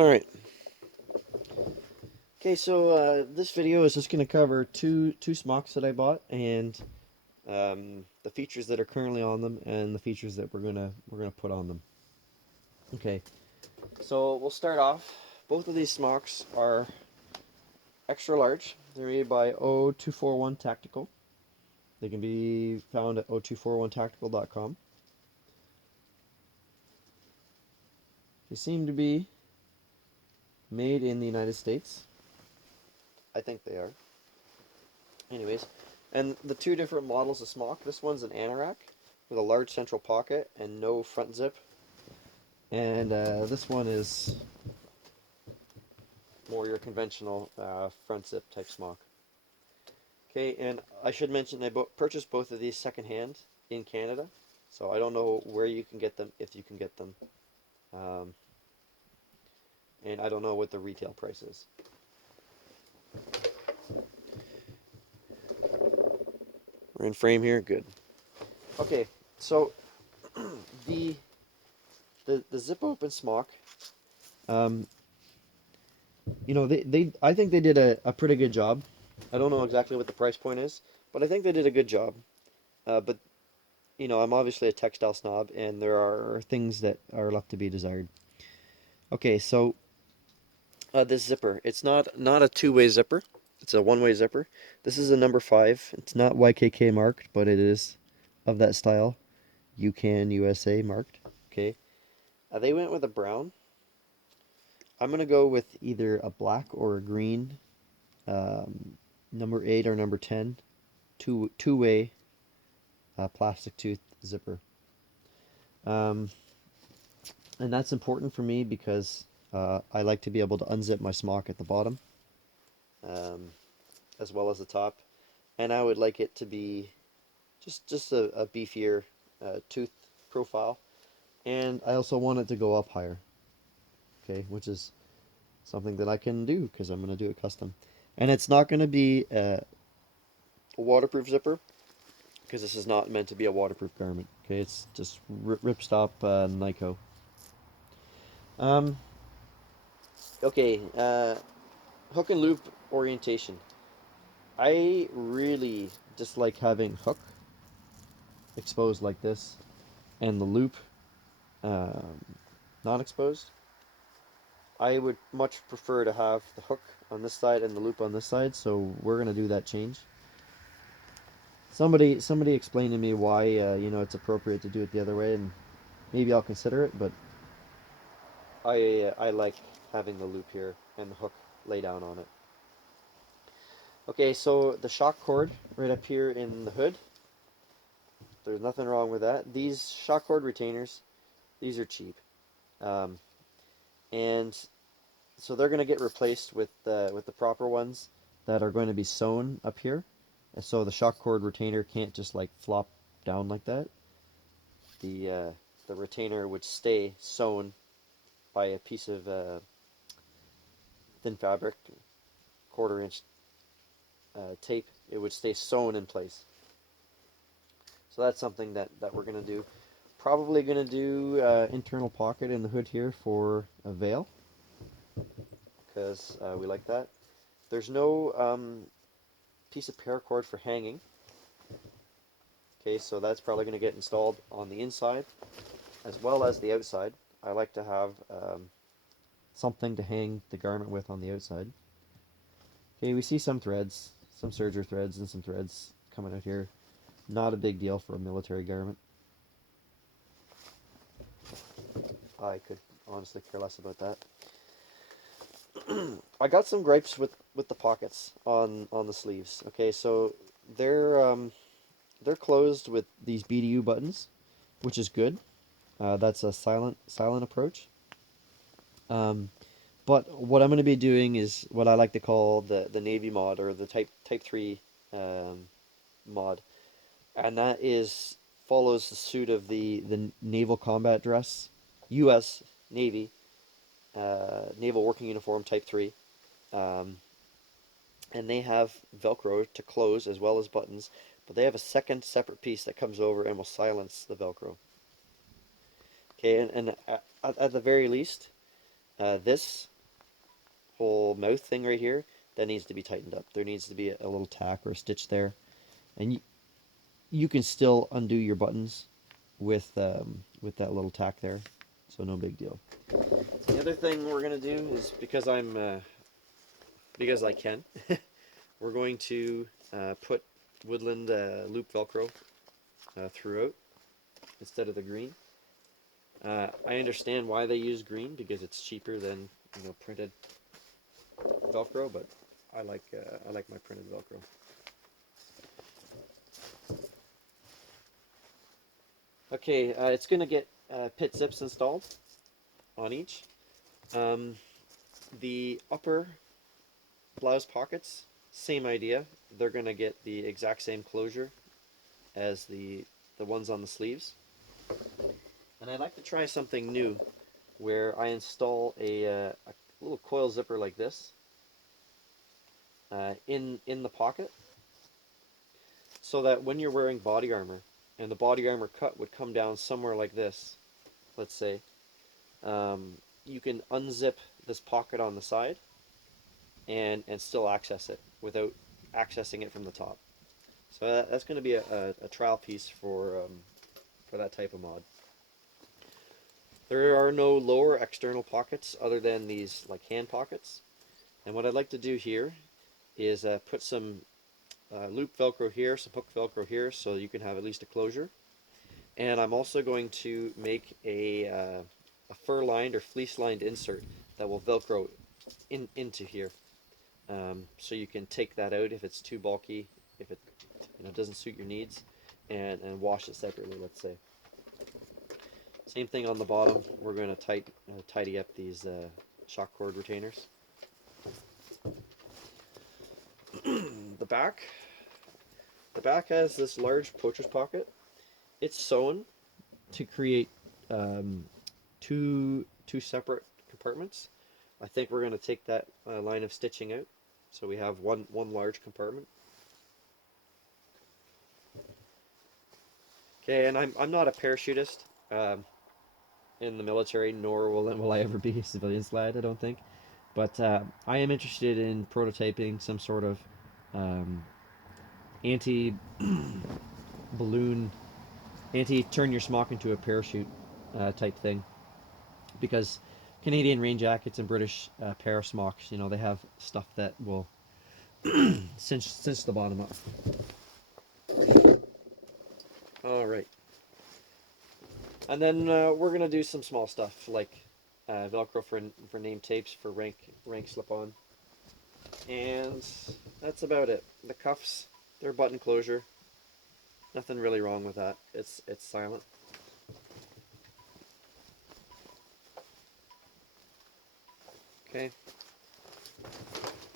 Alright. Okay, so this video is just going to cover two smocks that I bought and the features that are currently on them and the features that we're gonna put on them. Okay, so we'll start off. Both of these smocks are extra large. They're made by 0241 Tactical. They can be found at 0241tactical.com. They seem to be made in the United States. I think they are. Anyways, and the two different models of smock. This one's an Anorak with a large central pocket and no front zip. And this one is more your conventional front zip type smock. Okay, and I should mention I purchased both of these secondhand in Canada. So I don't know where you can get them, if you can get them. Um, and I don't know what the retail price is. We're in frame here, good. Okay, so the the zip open smock, um, you know, I think they did a pretty good job. I don't know exactly what the price point is, but I think they did a good job. But you know, I'm obviously a textile snob, and there are things that are left to be desired. Okay, so this zipper, it's not a two-way zipper. It's a one-way zipper. This is a number 5. It's not YKK marked, but it is of that style. UCAN USA marked. Okay. They went with a brown. I'm gonna go with either a black or a green, number 8 or number 10, two-way plastic tooth zipper. Um, and that's important for me because I like to be able to unzip my smock at the bottom, um, as well as the top, and I would like it to be just a beefier tooth profile, and I also want it to go up higher. Okay, which is something that I can do because I'm going to do it custom, and it's not going to be a waterproof zipper because this is not meant to be a waterproof garment. Okay, it's just ripstop Nyko. Um, okay, hook and loop orientation. I really dislike having hook exposed like this and the loop um, not exposed. I would much prefer to have the hook on this side and the loop on this side, so we're gonna do that change. Somebody explained to me why you know, it's appropriate to do it the other way, and maybe I'll consider it. But I like having the loop here and the hook lay down on it. Okay, so the shock cord right up here in the hood. There's nothing wrong with that. These shock cord retainers, these are cheap, um, and so they're going to get replaced with the proper ones that are going to be sewn up here. And so the shock cord retainer can't just like flop down like that. The retainer would stay sewn by a piece of thin fabric, quarter-inch tape. It would stay sewn in place. So that's something that we're going to do. Probably going to do internal pocket in the hood here for a veil, because we like that. There's no piece of paracord for hanging. Okay, so that's probably going to get installed on the inside as well as the outside. I like to have something to hang the garment with on the outside. Okay, we see some threads, some serger threads and some threads coming out here. Not a big deal for a military garment. I could honestly care less about that. I got some gripes with the pockets on the sleeves. Okay, so they're closed with these BDU buttons, which is good. That's a silent approach. But what I'm going to be doing is what I like to call the Navy mod, or the Type 3 mod, and that is follows the suit of the Naval Combat Dress, U.S. Navy Naval Working Uniform Type 3. Um, and they have Velcro to close as well as buttons, but they have a second separate piece that comes over and will silence the Velcro. Okay, and at the very least, This whole mouth thing right here, that needs to be tightened up. There needs to be a little tack or a stitch there, and you can still undo your buttons with that little tack there, so no big deal. The other thing we're gonna do is, because I can, we're going to put Woodland loop Velcro throughout instead of the green. I understand why they use green, because it's cheaper than printed Velcro, but I like my printed Velcro. Okay, it's going to get pit zips installed on each. The upper blouse pockets, same idea. They're going to get the exact same closure as the ones on the sleeves. And I'd like to try something new, where I install a little coil zipper like this in the pocket, so that when you're wearing body armor and the body armor cut would come down somewhere like this, let's say, you can unzip this pocket on the side and still access it without accessing it from the top. So that's going to be a trial piece for that type of mod. There are no lower external pockets other than these like hand pockets. And what I'd like to do here is put some loop Velcro here, some hook Velcro here, so you can have at least a closure. And I'm also going to make a fur-lined or fleece-lined insert that will Velcro into here. So you can take that out if it's too bulky, if it doesn't suit your needs, and wash it separately, let's say. Same thing on the bottom. We're going to tidy up these shock cord retainers. The back has this large poacher's pocket. It's sewn to create two separate compartments. I think we're going to take that line of stitching out, so we have one large compartment. Okay, and I'm not a parachutist in the military, nor will I ever be a civilian slide, I don't think. But I am interested in prototyping some sort of anti-balloon, anti-turn your smock into a parachute type thing, because Canadian rain jackets and British para smocks, they have stuff that will cinch the bottom up. All right, and then we're gonna do some small stuff like Velcro for name tapes for rank slip-on, and that's about it. The cuffs, they're button closure. Nothing really wrong with that. It's silent. Okay.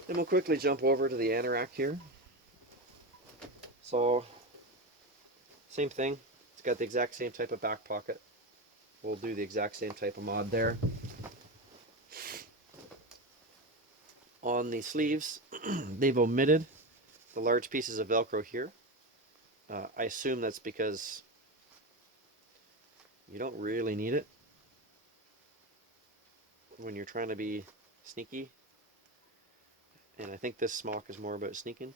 Then we'll quickly jump over to the Anorak here. So, same thing. It's got the exact same type of back pocket. We'll do the exact same type of mod there. On the sleeves, they've omitted the large pieces of Velcro here. I assume that's because you don't really need it when you're trying to be sneaky. And I think this smock is more about sneaking.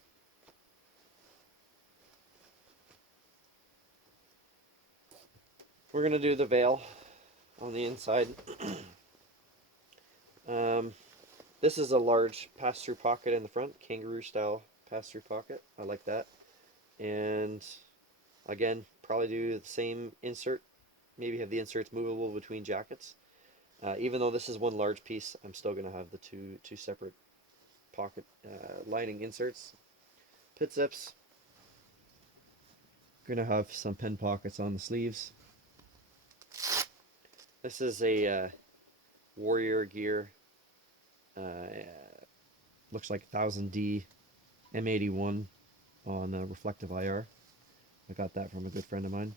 We're going to do the veil on the inside. This is a large pass-through pocket in the front, kangaroo style pass-through pocket. I like that. And again, probably do the same insert. Maybe have the inserts movable between jackets. Even though this is one large piece, I'm still going to have the two separate pocket lining inserts. Pit zips. Going to have some pen pockets on the sleeves. This is a Warrior Gear. Looks like 1000D M81 on reflective IR. I got that from a good friend of mine,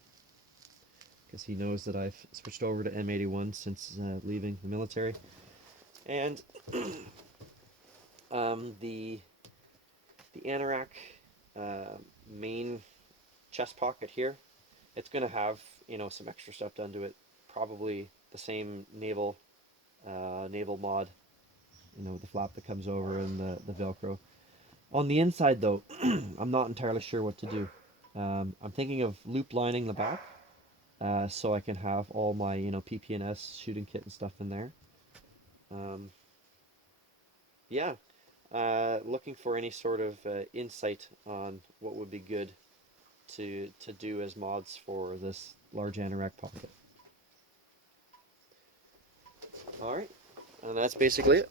because he knows that I've switched over to M81 since leaving the military. And the Anorak main chest pocket here, it's going to have some extra stuff done to it. Probably the same naval naval mod, you know, the flap that comes over and the Velcro. On the inside though, I'm not entirely sure what to do. I'm thinking of loop lining the back, so I can have all my, you know, PP&S shooting kit and stuff in there. Um, yeah, looking for any sort of insight on what would be good to do as mods for this large Anorak pocket. All right, and that's basically it.